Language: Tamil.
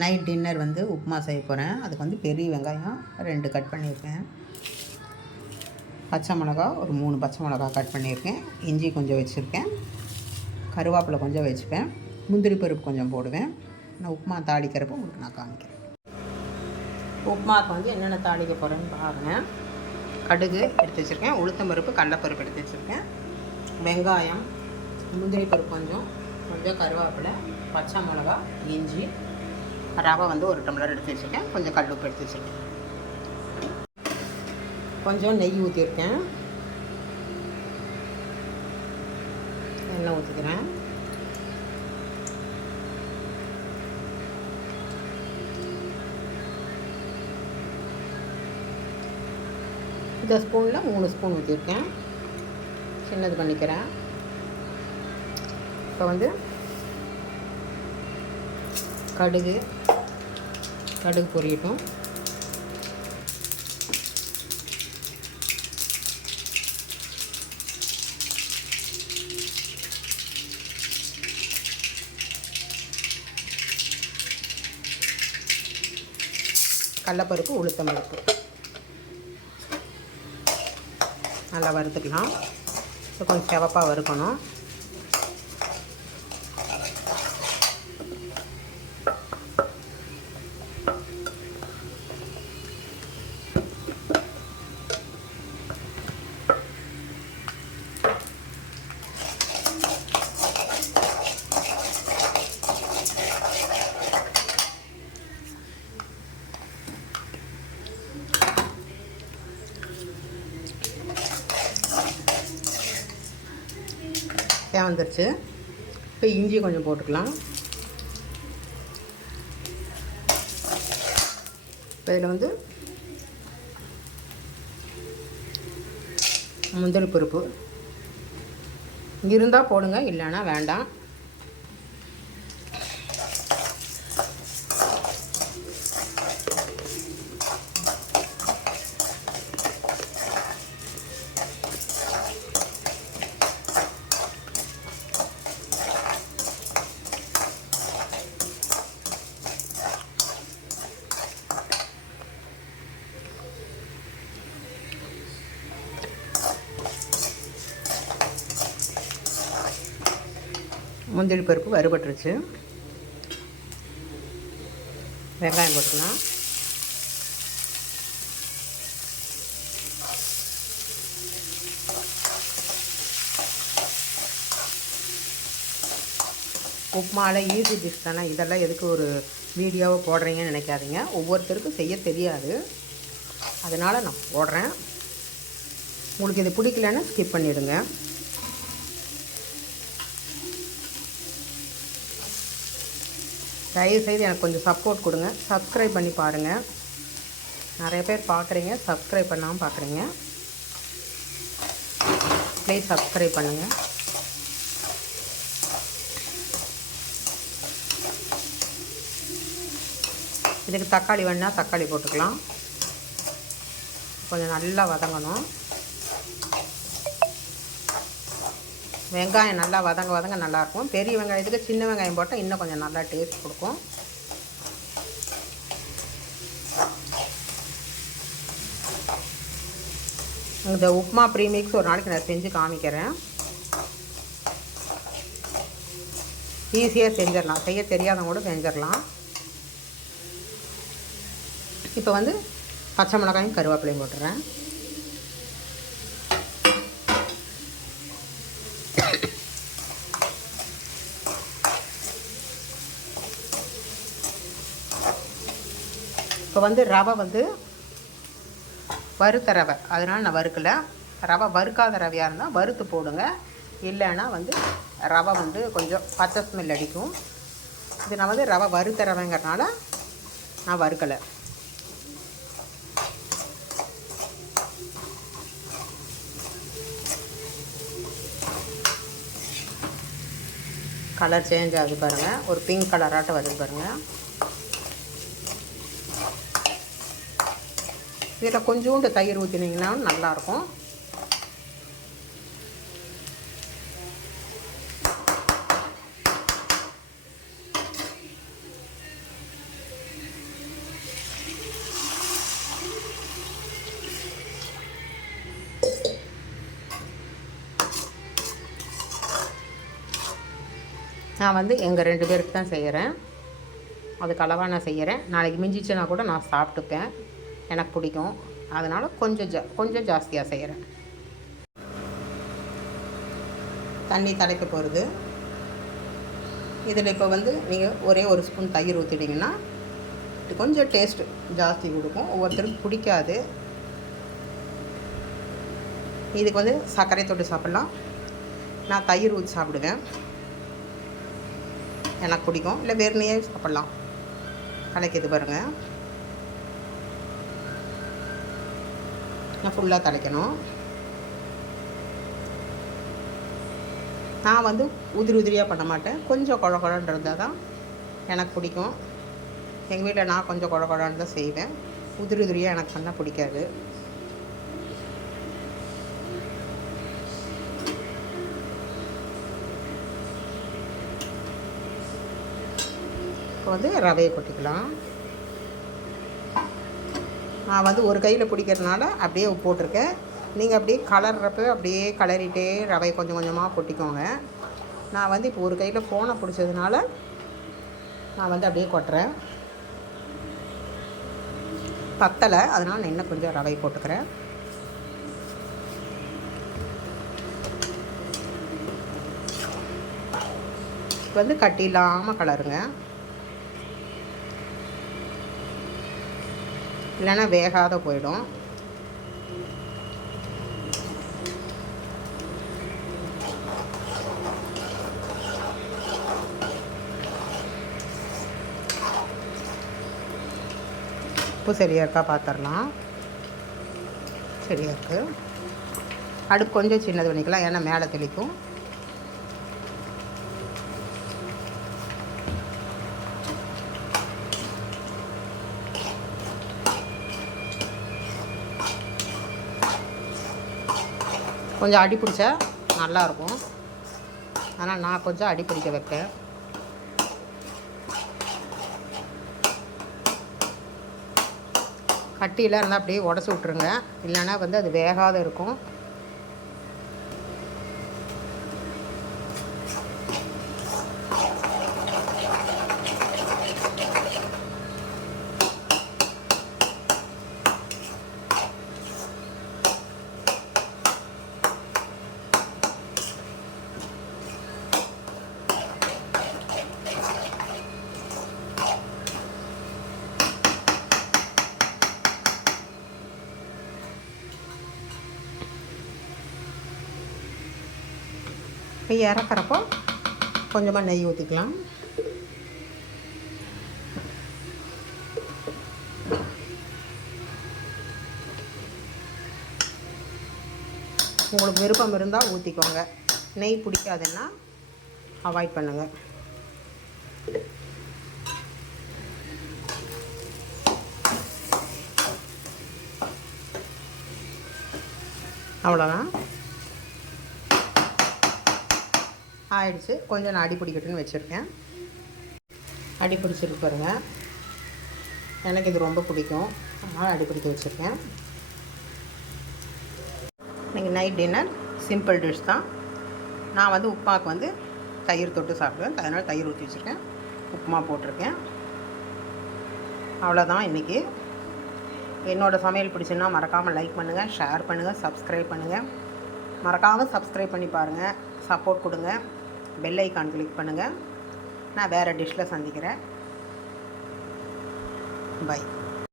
நைட் டின்னர் வந்து உப்புமா செய்ய போகிறேன். அதுக்கு வந்து பெரிய வெங்காயம் 2 கட் பண்ணியிருக்கேன். பச்சை மிளகா ஒரு 3 பச்சை மிளகா கட் பண்ணியிருக்கேன். இஞ்சி கொஞ்சம் வச்சுருக்கேன். கருவேப்பிலை கொஞ்சம் வச்சுப்பேன். முந்திரி பருப்பு கொஞ்சம் போடுவேன். நான் உப்புமா தாளிக்கிறப்போ உங்களுக்கு நான் காமிக்கிறேன். உப்புமாவுக்கு வந்து என்னென்ன தாளிக்க போகிறேன்னு பாருங்கள். கடுகு எடுத்து வச்சுருக்கேன். உளுத்தம் பருப்பு, கடலைப்பருப்பு எடுத்து வச்சுருக்கேன். வெங்காயம், முந்திரி பருப்பு கொஞ்சம் கருவேப்பிலை, பச்சை மிளகா, இஞ்சி, ரவை வந்து 1 டம்ளர் எடுத்து வச்சுருக்கேன். கொஞ்சம் கல் உப்பு எடுத்து வச்சுருக்கேன். கொஞ்சம் நெய் ஊற்றிருக்கேன். எண்ணெய் ஊற்றிக்கிறேன். இந்த ஸ்பூனில் 3 ஸ்பூன் ஊற்றிருக்கேன். சின்னது பண்ணிக்கிறேன். இப்போ வந்து கடுகு பொரியட்டும். கடலைப்பருப்பு, உளுத்தம் பருப்பு நல்லா வறுத்துக்கலாம். இப்போ கொஞ்சம் சிவப்பாக வறுக்கணும். வந்துருச்சு. இப்போ இஞ்சி கொஞ்சம் போட்டுக்கலாம். இப்போ இதில் வந்து முந்திரி பருப்பு இருந்தால் போடுங்க, இல்லைன்னா வேண்டாம். முந்திரி பருப்பு வறுபட்டுருச்சு. வெங்காயம் போட்டுக்கலாம். உப்புமாவில் ஈஸி டிஷ் தானே, இதெல்லாம் எதுக்கு ஒரு வீடியோவை போடுறீங்கன்னு நினைக்காதீங்க. ஒவ்வொருத்தருக்கும் செய்ய தெரியாது, அதனால் நான் போடுறேன். உங்களுக்கு இது பிடிக்கலன்னு ஸ்கிப் பண்ணிவிடுங்க. தயவுசெய்து எனக்கு கொஞ்சம் சப்போர்ட் கொடுங்க. சப்ஸ்கிரைப் பண்ணி பாருங்கள். நிறைய பேர் பார்க்குறீங்க, சப்ஸ்கிரைப் பண்ணாமல் பார்க்குறீங்க. ப்ளீஸ் சப்ஸ்கிரைப் பண்ணுங்கள். இதுக்கு தக்காளி வேணுன்னா தக்காளி போட்டுக்கலாம். கொஞ்சம் நல்லா வதங்கணும். வெங்காயம் நல்லா வதங்க நல்லாயிருக்கும். பெரிய வெங்காயத்துக்கு சின்ன வெங்காயம் போட்டால் இன்னும் கொஞ்சம் நல்லா டேஸ்ட் கொடுக்கும். இந்த உப்புமா ப்ரீமிக்ஸ் ஒரு நாளைக்கு நான் செஞ்சு காமிக்கிறேன். ஈஸியாக செஞ்சிடலாம், செய்ய தெரியாதவங்க கூட செஞ்சிடலாம். இப்போ வந்து பச்சை மிளகாயும் கருவேப்பிலையும் போட்டுறேன். இப்போ வந்து ரவை வந்து வறுத்த ரவை, அதனால் நான் வறுக்கலை. ரவை வறுக்காத ரவையாக இருந்தால் வறுத்து போடுங்க, இல்லைன்னா வந்து ரவை வந்து கொஞ்சம் பச்சை ஸ்மெல் அடிக்கும். இது நான் வந்து ரவை வறுத்த ரவைங்கிறதுனால நான் வறுக்கலை. கலர் சேஞ்ச் ஆகுது பாருங்கள், ஒரு பிங்க் கலராட்டம் வருது பாருங்கள். இதில் கொஞ்சோண்டு தயிர் ஊற்றினீங்கன்னா நல்லாயிருக்கும். நான் வந்து எங்கள் 2 பேருக்கு தான் செய்கிறேன். அதுக்கு அளவாக நான் செய்கிறேன். நாளைக்கு மிஞ்சிச்சுன்னா கூட நான் சாப்பிட்டுப்பேன். எனக்கு பிடிக்கும். அதனால் கொஞ்சம் ஜாஸ்தியாக செய்கிறேன். தண்ணி தலைக்க போகிறது. இதில் இப்போ வந்து நீங்கள் ஒரே ஒரு ஸ்பூன் தயிர் ஊற்றிட்டிங்கன்னா கொஞ்சம் டேஸ்ட்டு ஜாஸ்தி கொடுக்கும். ஒவ்வொருத்தருக்கும் பிடிக்காது. இதுக்கு வந்து சர்க்கரை தொட்டு சாப்பிட்லாம். நான் தயிர் ஊற்றி சாப்பிடுவேன், எனக்கு பிடிக்கும். இல்லை வெறுமையே சாப்பிட்லாம். கலக்கிது பாருங்கள். நான் ஃபுல்லாக தலைக்கணும். நான் வந்து உதிரியாக பண்ண மாட்டேன். கொஞ்சம் குழ குழன்னு இருந்தால் தான் எனக்கு பிடிக்கும். எங்கள் வீட்டில் நான் கொஞ்சம் குழ குழன்னு தான் செய்வேன். உதிரியாக எனக்கு பண்ணால் பிடிக்காது. இப்போ வந்து ரவையை கொட்டிக்கலாம். நான் வந்து ஒரு கையில் பிடிக்கிறதுனால அப்படியே போட்டிருக்கேன். நீங்கள் அப்படியே கலர்றப்ப அப்படியே கலரிட்டே ரவையை கொஞ்சம் கொஞ்சமாக கொட்டிக்கோங்க. நான் வந்து இப்போ ஒரு கையில் ஃபோனை பிடிச்சதுனால நான் வந்து அப்படியே கொட்டுறேன். பத்தலை, அதனால் நான் இன்னும் கொஞ்சம் ரவை போட்டுக்கிறேன். வந்து கட்டி இல்லாமல் கலருங்க, இல்லைன்னா வேகாத போயிடும். உப்பு சரியாக இருக்கா பார்த்துடலாம். சரியாக இருக்குது. அடுப்பு கொஞ்சம் சின்னது பண்ணிக்கலாம், ஏன்னா மேலே தெளிக்கும். கொஞ்சம் அடி பிடிச்சா நல்லாயிருக்கும். ஆனால் நான் கொஞ்சம் அடி பிடிக்க வைப்பேன். கட்டியில் இருந்தால் அப்படியே உடச்சி விட்ருங்க, இல்லைன்னா வந்து அது வேகாத இருக்கும். இப்போ இறக்குறப்போ கொஞ்சமாக நெய் ஊற்றிக்கலாம். உங்களுக்கு விருப்பம் இருந்தால் ஊற்றிக்கோங்க. நெய் பிடிக்காதுன்னா அவாய்ட் பண்ணுங்கள். அவ்வளோதான், ஆயிடுச்சு. கொஞ்சம் நான் அடி பிடிக்கட்டுன்னு வச்சுருக்கேன். அடி பிடிச்சிருக்கு பாருங்கள். எனக்கு இது ரொம்ப பிடிக்கும், அதனால் அடி பிடிக்க வச்சுருக்கேன். இன்றைக்கி நைட் டின்னர் சிம்பிள் டிஷ் தான். நான் வந்து உப்புமாவுக்கு வந்து தயிர் தொட்டு சாப்பிடுவேன், அதனால் தயிர் ஊற்றி வச்சுருக்கேன். உப்புமா போட்டிருக்கேன். அவ்வளோதான் இன்றைக்கி. என்னோடய சமையல் பிடிச்சுன்னா மறக்காமல் லைக் பண்ணுங்கள், ஷேர் பண்ணுங்கள், சப்ஸ்கிரைப் பண்ணுங்கள். மறக்காமல் சப்ஸ்கிரைப் பண்ணி பாருங்கள், சப்போர்ட் கொடுங்க. பெல் ஐக்கான் கிளிக் பண்ணுங்கள். நான் வேறு டிஷ்ஷில் சந்திக்கிறேன். பை.